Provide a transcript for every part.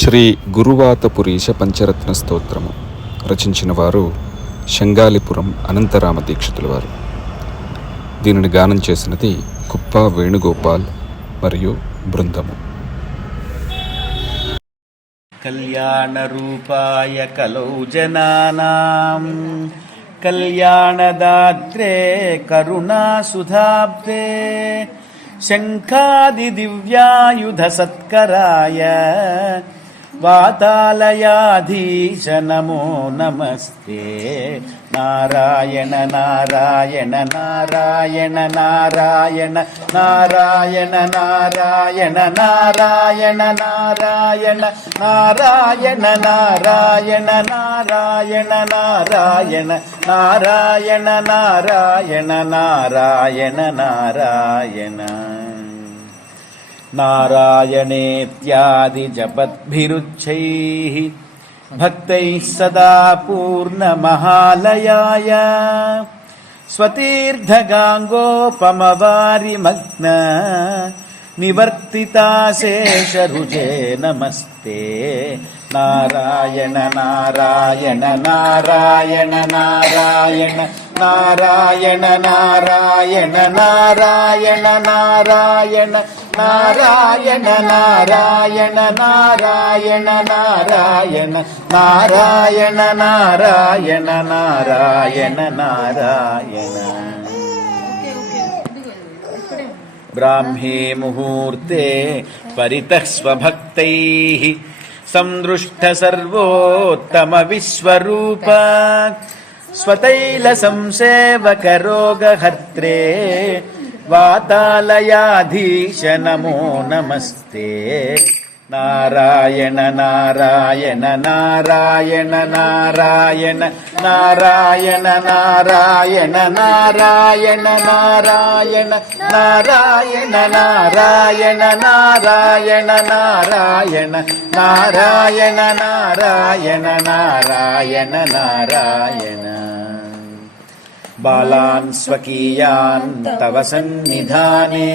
శ్రీ గురువాతపురీశ పంచరత్న స్తోత్రము రచించిన వారు శంగాలిపురం అనంతరామ దీక్షితుల వారు. దీనిని గానం చేసినది కుప్ప వేణుగోపాల్ మరియు బృందము. కళ్యాణ రూపాయ కలౌ జనానాం కళ్యాణదాత్రే కరుణా సుధాబ్దే శంఖాది దివ్యాయుధ సత్కరాయ వాతాలయాధీశ నమో నమస్తే. నారాయణ నారాయణ నారాయణ నారాయణ నారాయణ నారాయణ నారాయణ నారాయణ నారాయణ నారాయణ నారాయణ నారాయణ నారాయణ నారాయణ నారాయణ నారాయణ నారాయణేత్యాది జపద్భిరుచ్చైః భక్తైః సదా పూర్ణమహాలయాయ స్వతీర్థగాంగోపమవారిమగ్న నివర్తితాశేషరుజే నమస్తే. నారాయణ నారాయణ నారాయణ నారాయణ నారాయణ నారాయణ నారాయణ నారాయణ నారాయణ నారాయణ నారాయణ నారాయణ నారాయణ నారాయణ నారాయణ నారాయణ. బ్రాహ్మీ ముహూర్తే పరితః స్వభక్తైః సందృష్ట సర్వోత్తమ విశ్వరూప స్వతైల సంసేవక రోగహర్త్రే వాతాలయాధీశ నమో నమస్తే. నారాయణ నారాయణ నారాయణ నారాయణ నారాయణ నారాయణ నారాయణ నారాయణ నారాయణ నారాయణ నారాయణ నారాయణ నారాయణ నారాయణ నారాయణ నారాయణ. బాలాన్ స్వకీయాన్ తవ సన్నిధానే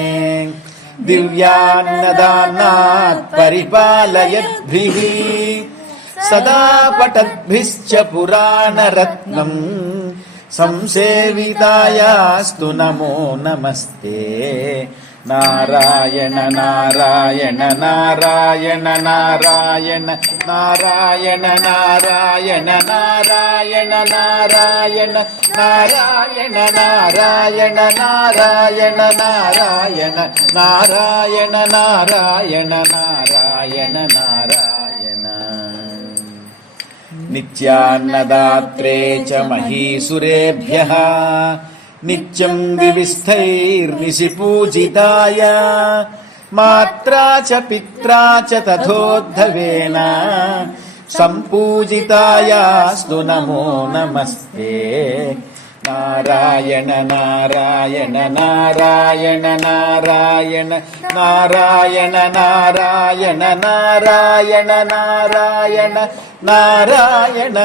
దివ్యాన్నదానాత్ పరిపాలయద్భిః సదా పఠద్భిశ్చ పురాణరత్నం సంసేవితాయాస్తు నమో నమస్తే. నారాయణ నారాయణ నారాయణ నారాయణ నారాయణ నారాయణ నారాయణ నారాయణ నారాయణ నారాయణ నారాయణ నారాయణ నారాయణ నారాయణ నారాయణ నారాయణ. నిత్యాన్నదాత్రే చ మహీసురేభ్యః నిత్యం దివిస్థైర్నిశి పూజితాయ మాత్రా చ పిత్రా చ తథోద్ధవేన సంపూజితాయాస్తు నమో నమస్తే. నారాయణ నారాయణ నారాయణ నారాయణ నారాయణ నారాయణ నారాయణ నారాయణ నారాయణ నారాయణ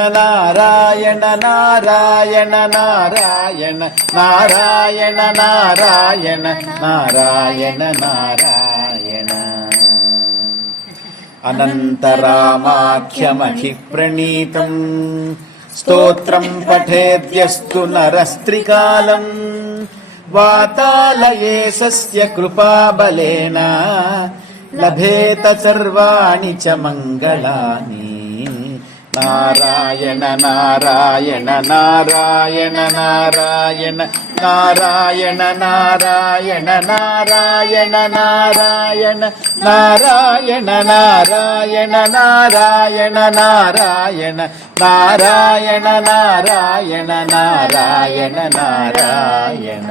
నారాయణ నారాయణ నారాయణ నారాయణ నారాయణ నారాయణ. అనంతరామాఖ్యమఖి ప్రణీతం స్తోత్రం పఠేద్యస్తు నరస్త్రికాలం వాతాలయే సస్య కృపాబలేన లభేత సర్వాణి చ మంగళాని. నారాయణ నారాయణ నారాయణ నారాయణ నారాయణ నారాయణ నారాయణ నారాయణ నారాయణ నారాయణ నారాయణ నారాయణ నారాయణ నారాయణ నారాయణ నారాయణ.